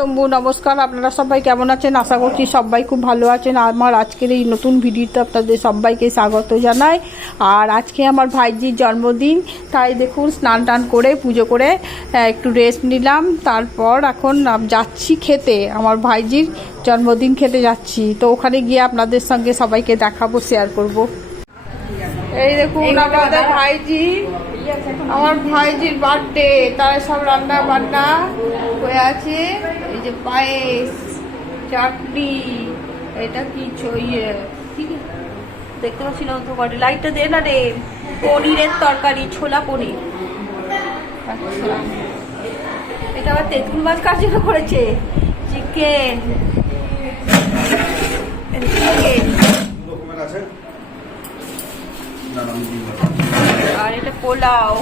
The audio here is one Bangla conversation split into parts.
শম্ভু নমস্কার। আপনারা সবাই কেমন আছেন? আশা করছি সবাই খুব ভালো আছেন। আমার আজকের এই নতুন ভিডিওতে আপনাদের সবাইকে স্বাগত জানাই। আর আজকে আমার ভাইজির জন্মদিন তাই দেখুন স্নান টান করে পুজো করে একটু রেস্ট নিলাম। তারপর এখন যাচ্ছি খেতে। আমার ভাইজির জন্মদিন খেতে যাচ্ছি। তো ওখানে গিয়ে আপনাদের সঙ্গে সবাইকে দেখাবো শেয়ার করব। এই দেখুন আমাদের ভাইজি আমার ভাইজির বার্থডে তার সব রান্না বান্না হয়ে আছে। এই যে পায়েস চাটনি এটা কি ছ- ইয়ে কি দেখতে পাচ্ছি না তো কটি লাইটটা দে না রে। পনিরের তরকারি ছোলা পনির। আচ্ছা। এটা আবার তেঁতুল মাছ কার জন্য করেছে? চিকেন আছে আর এটা পোলাও।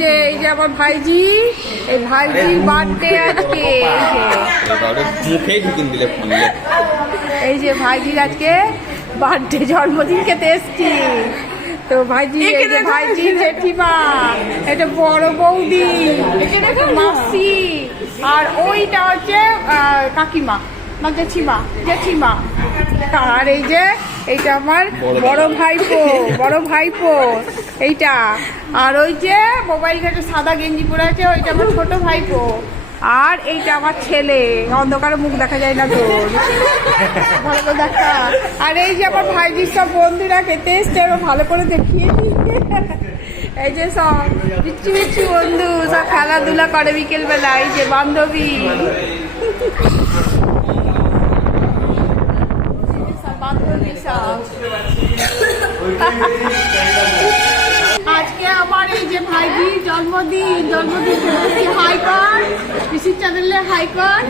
যে এই যে আমার ভাইজি এই ভাইজির বার্থডে আজকে। এই যে এই ভাইজির আজকে বার্থডে জন্মদিন খেতে এসছি। তো ভাইজি যে ভাইজি জেঠিমা এটা বড় বৌদি মাসি আর ওইটা হচ্ছে কাকিমা না জেঠিমা জেঠিমা। আর এই যে এইটা আমার বড় ভাইপো বড় ভাইপো এইটা। আর ওই যে মোবাইল ঘাটে সাদা গেঞ্জি পরে আছে ওইটা আমার ছোট ভাইপো। আর এইটা আমার ছেলে, অন্ধকারে মুখ দেখা যায় না তোর। ভালো করে দেখা। আর এই যে আমার ভাইজির সব বন্ধুরা খেতে এসছে ভালো করে দেখিয়ে। এই যে সব বিচ্ছু বিচ্ছু বন্ধু, সব খেলাধুলা করে বিকেল বেলা এই যে বান্ধবী। সব আজকে আমার এই যে ভাইজি জন্মদিন জন্মদিন হাই চ্যানেলে হাই কর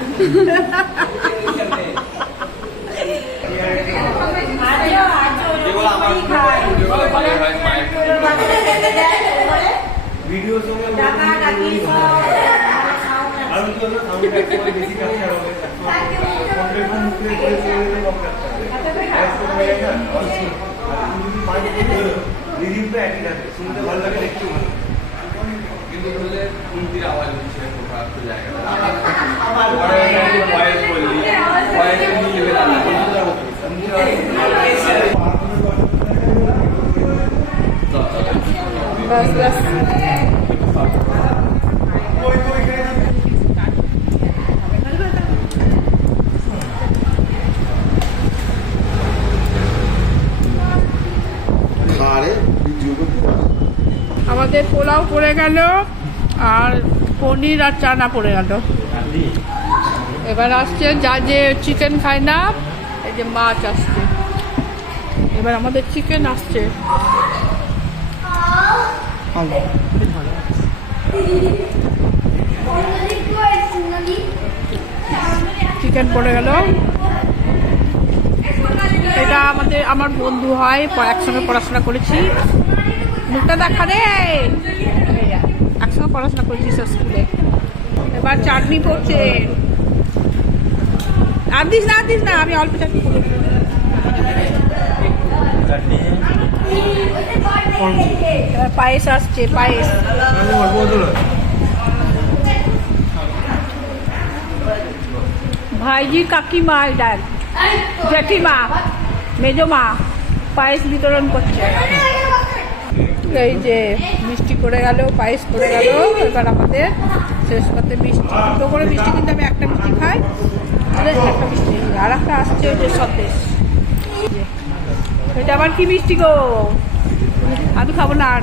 ভিডিও শুনতে ভালো লাগে দেখতে কিন্তু হলে কুন্তির আওয়াজ হচ্ছে বললি। ভয়েস নিয়ে নেবে বাস বাস আরে ভিডিও করতে আমাদের পোলাও পড়ে গেল আর পনির আর চানা পড়ে গেল। এবার আসছে যা যে চিকেন খায় না, এই যে মাছ আসছে। এবার আমাদের চিকেন আসছে। চিকেন পড়ে গেল। এটা আমাদের, আমার বন্ধু হয় একসঙ্গে পড়াশোনা করেছি। মুখটা দেখা রে। একসঙ্গে পড়াশোনা করেছি সব স্কুলে। এবার চাটনি পড়ছে আর দিস না দিস না আমি অল্প চাটনি এবার পায়েস আসছে পায়েস। ভাইজি কাকিমা এটা। জেঠিমা মেজমা পায়েস বিতরণ করছে। এই যে মিষ্টি করে গেল পায়েস করে গেল। এবার আমাদের শেষ করতে মিষ্টি। দুটো করে মিষ্টি কিন্তু আমি একটা মিষ্টি খাই আর একটা মিষ্টি আর একটা আসছে ওই যে সন্দেশ এই এটা আবার কি মিষ্টি গো? আমি খাব না আর।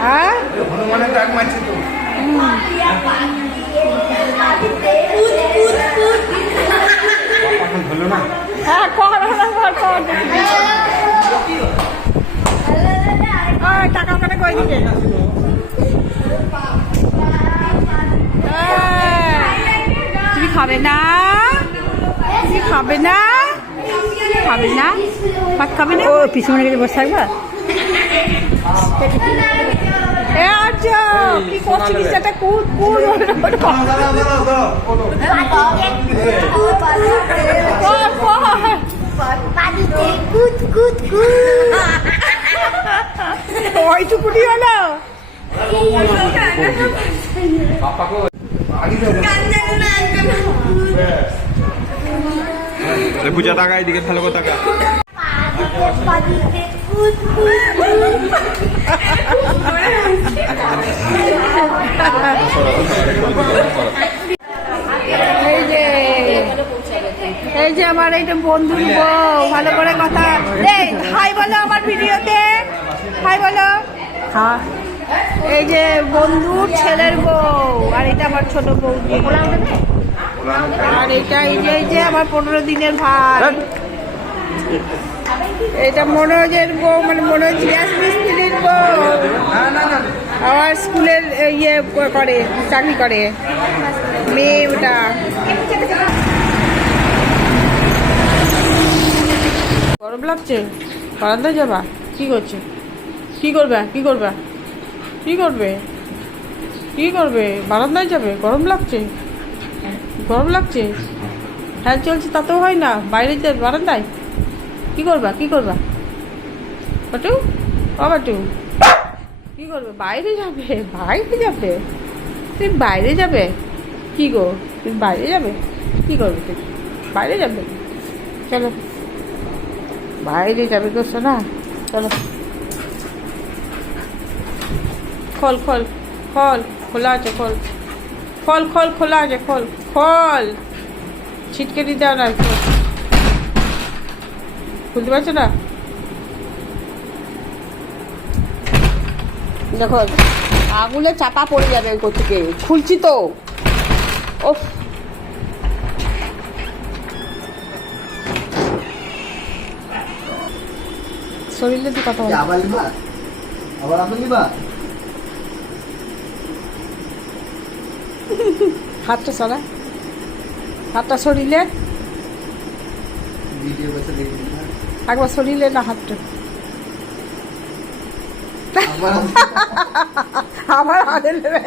হ্যাঁ? হ্যাঁ কর কর কর। টাকা ওখানে কই দিকে খাবে না? তুমি খাবে না? খাবে না? ভাত খাবে না? ও পিছনে গেলে বসে থাকবা? এ আর্য কি করছিস? এটা কুদ কুদ কর কর ওইটুকুনি হলো পাপাকেও পূজা টাকা এদিকে ভালো করে টাকা। এই যে এই যে আমার এই যে বন্ধুর বউ ভালো করে কথা হাই বলো আমার ভিডিওতে। হাই বলো। হ্যাঁ। এই যে বন্ধুর ছেলের বউ আর এটা আমার ছোট বউ আর এটা এই যে এই যে আমার পনেরো দিনের ভাই। এটা মনোজের বউ মানে মনোজ গ্যাস মিস্ত্রির বউ। আমার স্কুলের ইয়ে করে চাকরি করে। মেয়ে ওটা। গরম লাগছে? বারান্দায় যাবা? কি করছে? কি করবে? কি করবে? কি করবে? কি করবে? বারান্দায় যাবে? গরম লাগছে? গরম লাগছে? ফ্যান চলছে, তাতেও হয় না। বাইরে যে বারান্দায়। কি করবা কি করবা? বাটু, ও বাটু, কি করবে? বাইরে যাবে বাইরে যাবে। তুমি বাইরে যাবে? কি গো, তুমি বাইরে যাবে? কি করবে তুমি? বাইরে যাবে? চলো। বাইরে যাবে তো শোনা চলো। খোল খোল খোল, খোলা আছে, খোল। খোল খোল খোলা আছে খোল খোল। ছিটকে দিতে না খুলতে পারছ না? দেখো আগুনে চাপা পড়ে যাবে ওই থেকে। খুলছি তো। ও শরীরে তো কথা। আবার নিবা আবার আবার নিবা হাতটা সরা। হাতটা সরিলে? একবার সরিলে না হাতটা? আমার হাতে নেবে